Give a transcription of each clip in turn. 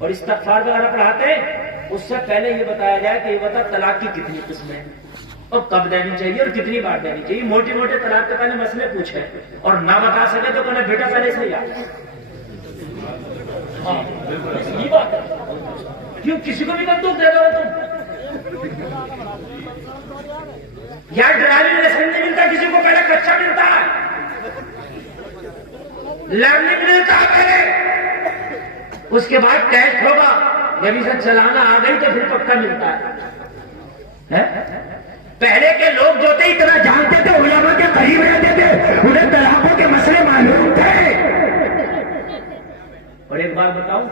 और इस्तग़फ़ार वगैरह पढ़ाते हैं, उससे पहले ये बताया जाए कि ये बता तलाक की कितनी किस्में हैं और कब देनी चाहिए और कितनी बार देनी चाहिए। मोटे मोटे तलाक के पहले मसले पूछे और ना बता सके तो कहना बेटा पहले से याद। हाँ, ये बात है। क्यों किसी को भी बंदूक दे दो तुम? यार ड्राइविंग लाइसेंस नहीं मिलता किसी को, पहले कच्चा मिलता है, लर्निंग मिलता है पहले, उसके बाद टेस्ट होगा। जब इसे चलाना आ गई तो फिर पक्का मिलता है? पहले के लोग जो थे इतना जानते थे, उलमा के करीब रहते थे, उन्हें तलाकों के मसले मालूम थे। और एक बात बताऊं,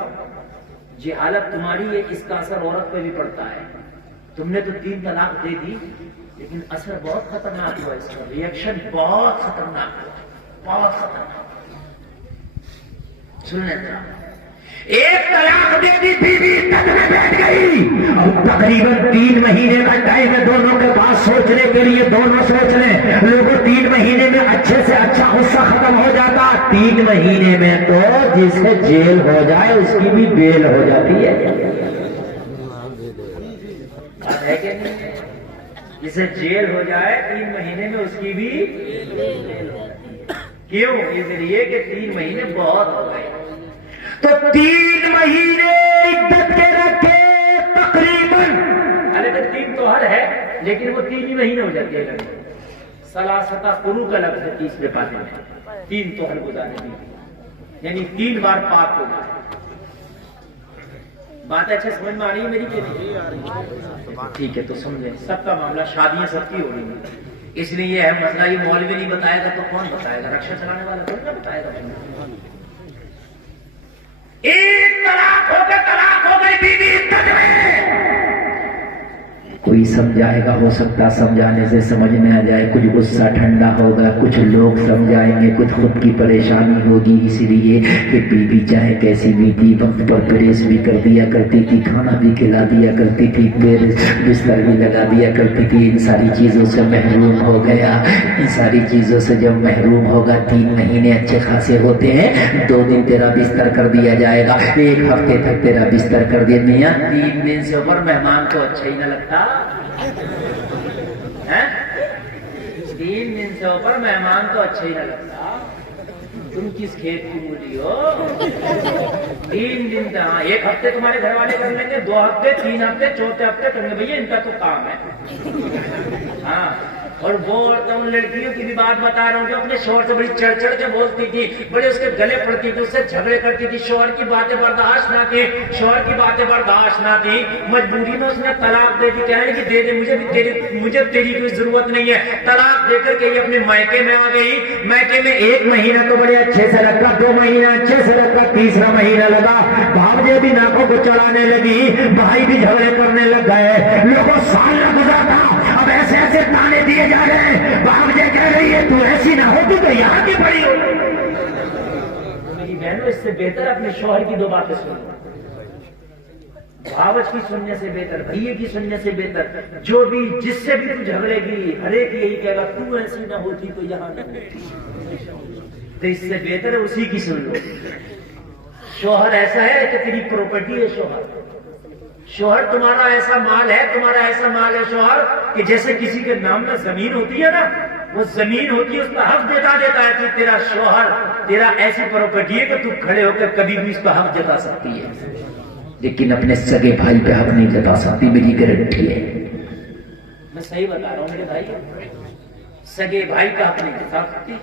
जहालत तुम्हारी है, इसका असर औरत पे भी पड़ता है। तुमने तो 3 तलाक दे दी, लेकिन असर बहुत खतरनाक हुआ, इसका रिएक्शन बहुत खतरनाक हुआ, बहुत खतरनाक। सुनने जरा, एक तलाक दे दी, बीवी इद्दत में बैठ गई, अब तकरीबन 3 महीने का टाइम है दोनों के पास सोचने के लिए। दोनों सोच लें, लोगों 3 महीने में अच्छे से अच्छा गुस्सा खत्म हो जाता। 3 महीने में तो जिसे जेल हो जाए उसकी भी बेल हो जाती है कि नहीं? जिसे जेल हो जाए 3 महीने में उसकी भी बेल हो जाती है। क्यों? इसलिए कि 3 महीने बहुत हो गए। तो 3 महीने इद्दत के रखे तकरीबन, अरे तो 3 तो हर है, लेकिन वो 3 ही महीने हो जाती है। सलासता कुरू का लफ्ज़ है 30वें पाते में, 3 तो हर गुजारे दी, यानी 3 बार पाक हो जाए। बात अच्छा समझ में आ रही है मेरी के लिए? ठीक है, तो समझे सबका मामला, शादियां सबकी हो रही है, इसलिए ये है मसला। ये मौलवी नहीं बताएगा तो कौन बताएगा? रक्षा चलाने वाला कौन ना बताएगा? एक तलाक हो गई बीवी इद्दत में, कोई समझाएगा, हो सकता समझाने से समझ में आ जाए, कुछ गुस्सा ठंडा होगा, कुछ लोग समझाएंगे, कुछ खुद की परेशानी होगी। इसलिए कि बीवी चाहे कैसी भी थी, वक्त पर प्रेस भी कर दिया करती थी, खाना भी खिला दिया करती थी, बिस्तर भी लगा दिया करती थी। इन सारी चीजों से महरूम हो गया। इन सारी चीजों से जब महरूम होगा, 3 महीने अच्छे खासे होते हैं, 2 दिन तेरा बिस्तर कर दिया जाएगा, 1 हफ्ते तक तेरा बिस्तर कर दिया। मियां 3 दिन से ऊपर मेहमान को अच्छा ही न लगता है? 3 दिन से ऊपर मेहमान तो अच्छा ही ना लगता। तुम किस खेत की मूली हो? 3 दिन का, 1 हफ्ते तुम्हारे घर वाले कर लेंगे, 2 हफ्ते, 3 हफ्ते, 4थे हफ्ते करेंगे, भैया इनका तो काम है। हाँ, और वो औरतें उन लड़कियों की भी बात बता रहा हूँ जो अपने शोहर से बड़ी चढ़ चढ़ के बोलती थी, बड़े उसके गले पड़ती थी, उससे झगड़े करती थी, शोहर की बातें बर्दाश्त ना की, शोहर की बातें बर्दाश्त ना की, मजबूरी में उसने तलाक दे दी। कह रही कि दे दे, मुझे तेरी कोई जरूरत नहीं है। तलाक देकर के ये अपने मायके में आ गई। मायके में 1 महीना तो बड़े अच्छे से रखा, 2 महीना अच्छे से रखा, 3रा महीना लगा, भावजे भी नाकों को चलाने लगी, भाई भी झगड़े करने लग गए, लोगों साल न गुजारता, अब ऐसे ऐसे ताने दिए जा रहे हैं। भावजे कह रही है तू ऐसी ना हो, तू तो यहाँ की बड़ी हो। मेरी बहनों, इससे बेहतर अपने शौहर की 2 बातें सुनो। भावज की सुनने से बेहतर, भैये की सुनने से बेहतर, जो भी जिससे भी तू झगड़ेगी, हर एक यही कहेगा तू ऐसी ना होती तो यहाँ ना होती। तो इससे बेहतर है उसी की सुन लो। शौहर ऐसा है कि तेरी प्रॉपर्टी है। शौहर तुम्हारा ऐसा माल है, तुम्हारा ऐसा माल है शौहर, कि जैसे किसी के नाम में जमीन होती है ना, वो जमीन होती है, उसका हक देता है कि तेरा शौहर, तेरा ऐसी प्रॉपर्टी है कि तू खड़े होकर कभी भी उसका हक जता सकती है, लेकिन अपने सगे भाई पे हक नहीं जता सकती, मेरी गारंटी है। मैं सही बता रहा हूं मेरे भाई, सगे भाई का हक नहीं जता सकती।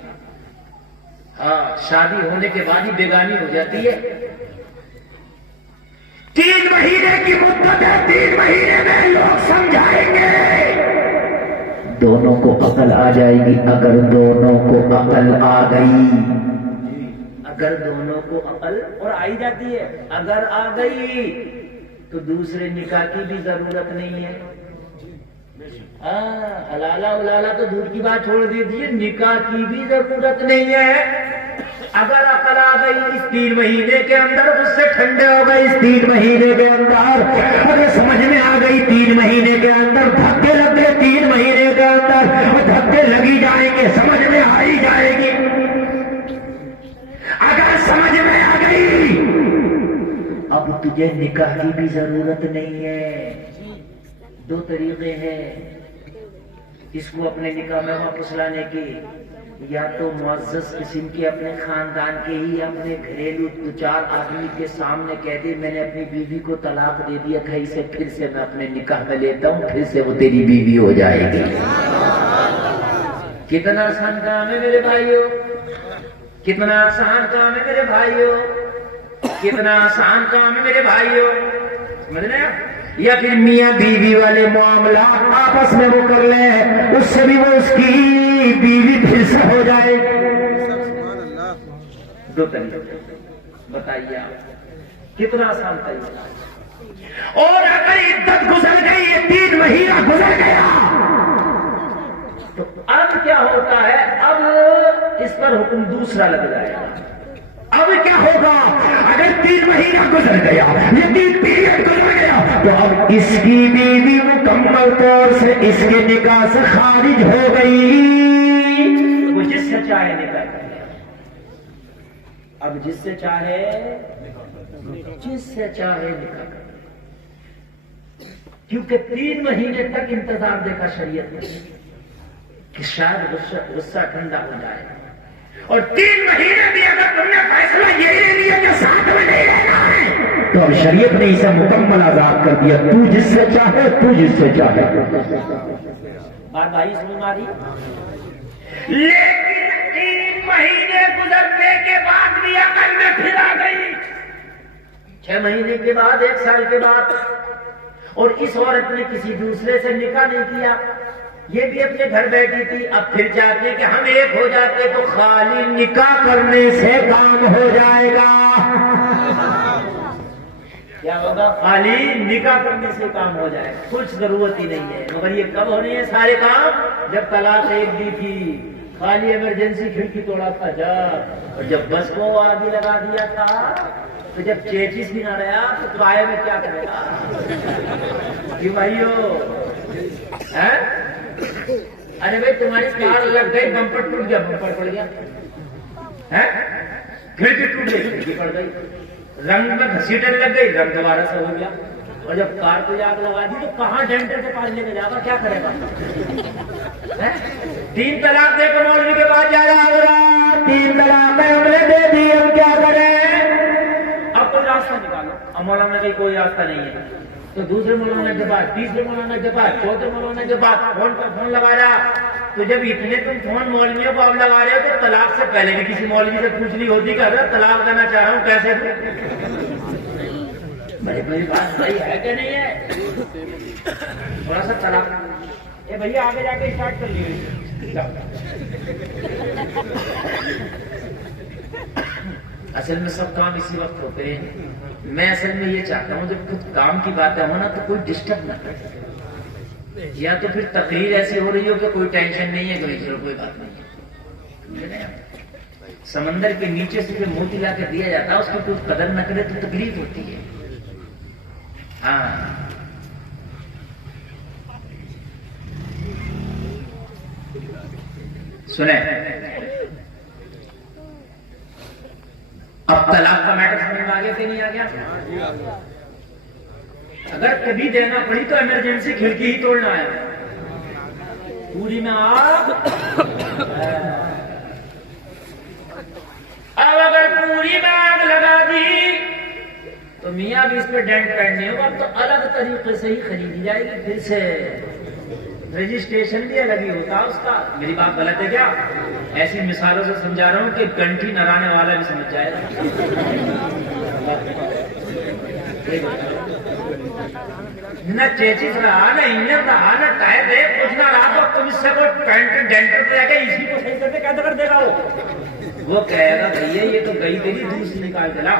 हाँ, शादी होने के बाद ही बेगानी हो जाती है। 3 महीने की मुद्दत है, 3 महीने में लोग समझाएंगे, दोनों को अकल आ जाएगी। अगर दोनों को अकल आ गई, अगर दोनों को अकल और आई जाती है, अगर आ गई तो दूसरे निकाह की भी जरूरत नहीं है। हलाला उलाला तो दूर की बात छोड़ दीजिए, निकाह की भी जरूरत नहीं है। अगर अकल आ गई इस 3 महीने के अंदर, उससे ठंडे हो गए इस 3 महीने के अंदर, अगर समझ में आ गई 3 महीने के अंदर, धक्के लग गए 3 महीने के अंदर, और धक्के लगी जाएंगे, समझ में आ ही जाएगी। अगर समझ में आ गई, अब तुझे निकाह की भी जरूरत नहीं है। 2 तरीके हैं इसको अपने निकाह में वापस लाने के। या तो मुअज़्ज़ज़ किस्म के अपने खानदान के ही अपने घरेलू 2-4 आदमी के सामने कह दे मैंने अपनी बीवी को तलाक दे दिया था, इसे फिर से मैं अपने निकाह में लेता हूँ, फिर से वो तेरी बीवी हो जाएगी। कितना आसान काम है मेरे भाइयों, कितना आसान काम है मेरे भाइयों, कितना आसान काम है मेरे भाइयों, समझ रहे हैं? या फिर मियाँ बीवी वाले मामला आपस में वो कर ले, उससे भी वो उसकी बीवी फिर से हो जाए। 2 तरीके बताइए आप, कितना आसान तरीका। और अगर इद्दत गुजर गई, ये 3 महीना गुजर गया, तो अब क्या होता है? अब इस पर हुक्म दूसरा लग जाएगा। अब क्या होगा? अगर 3 महीना गुजर गया, ये 3 पीरियड गुजर गया, तो अब इसकी बीवी मुकम्मल तौर से इसके निकाह से खारिज हो गई। वो जिससे चाहे निकाह करे, अब जिससे चाहे निकाह करे, क्योंकि 3 महीने तक इंतजार देखा शरीयत ने कि शायद गुस्सा ठंडा हो जाए। और 3 महीने भी अगर तुमने फैसला ये ले लिया कि साथ में नहीं रहना है, तो अब शरीयत ने इसे मुकम्मल आजाद कर दिया। तू जिससे चाहे, तू जिससे चाहे। बात भाई समझ में आ रही? लेकिन 3 महीने गुजरने के बाद भी अकल में फिर आ गई, 6 महीने के बाद, 1 साल के बाद, और इस औरत ने किसी दूसरे से निकाह नहीं किया, ये भी अपने घर बैठी थी, अब फिर चाहते कि हम एक हो जाते तो खाली निकाह करने से काम हो जाएगा। क्या होगा? खाली निकाह करने से काम हो जाएगा, कुछ जरूरत ही नहीं है। मगर ये कब होने हैं सारे काम? जब तलाक 1 दी थी, खाली इमरजेंसी खिड़की तोड़ा था जब, और जब बस को आगे लगा दिया था, तो जब चेचिस भी ना रहा तो काय में क्या करेगा? क्यों भाइयों? अरे भाई तुम्हारी कार लग गई, बम्पर टूट गया, बम्पर पड़ गया है, खिड़की टूट गई, खिड़की पड़ गई, रंग में घसीटने लग गई, रंग दोबारा से हो गया, और जब कार को आग लगा दी तो कहाँ डेंटर के पास लेके जाएगा? क्या करेगा? 3 तलाक देकर मौलवी के पास जा रहा है, 3 तलाक हमने दे दी, हम क्या करें? अब कोई रास्ता निकालो। अब मौलाना का कोई रास्ता नहीं है, तो दूसरे मौलाना के बाद, तीसरे मौलाना के बाद, चौथे मौलाना के बाद फोन पर फोन लगा रहा। तो जब इतने तुम फोन मौलवियों को आप लगा रहे हो, तो तलाक से पहले भी किसी मौलवी से पूछनी होती कि अगर तलाक देना चाह रहा हूँ कैसे दूं? बड़ी बात सही है कि नहीं है? थोड़ा सा तलाक, ये भैया आगे जाके स्टार्ट कर लीजिए। असल में सब काम इसी वक्त होते हैं। मैं असल में ये चाहता हूँ जब खुद काम की बातें हो ना, तो कोई डिस्टर्ब ना करे, या तो फिर तकरीर ऐसी हो रही हो कि कोई टेंशन नहीं है, कोई बात नहीं है। समंदर के नीचे से जो मोती ला के दिया जाता है, उसकी कोई कदर न करे तो तकलीफ होती है। हाँ, सुने, अब तलाक का मैटर समझ में आ गया कि नहीं आ गया? अगर कभी देना पड़ी तो इमरजेंसी खिड़की ही तोड़ना है, पूरी में आग। अब अगर पूरी में आग लगा दी तो मियाँ भी इस पे डेंट करनी होगा, तो अलग तरीके से ही खरीदी जाएगी, फिर से रजिस्ट्रेशन भी अलग ही होता है उसका। मेरी बात गलत है क्या? ऐसी मिसालों से समझा रहा हूं कि कंठी नराने वाला भी समझ जाएगा। न चेचिस रहा, न इंजन रहा, न टायर रे, कुछ ना रहा, तो तुम इससे को डेंटर पे जाके इसी को सही करके क्या कर देगा? वो कहेगा भैया ये तो गई तेरी दूसरी निकाल के ला,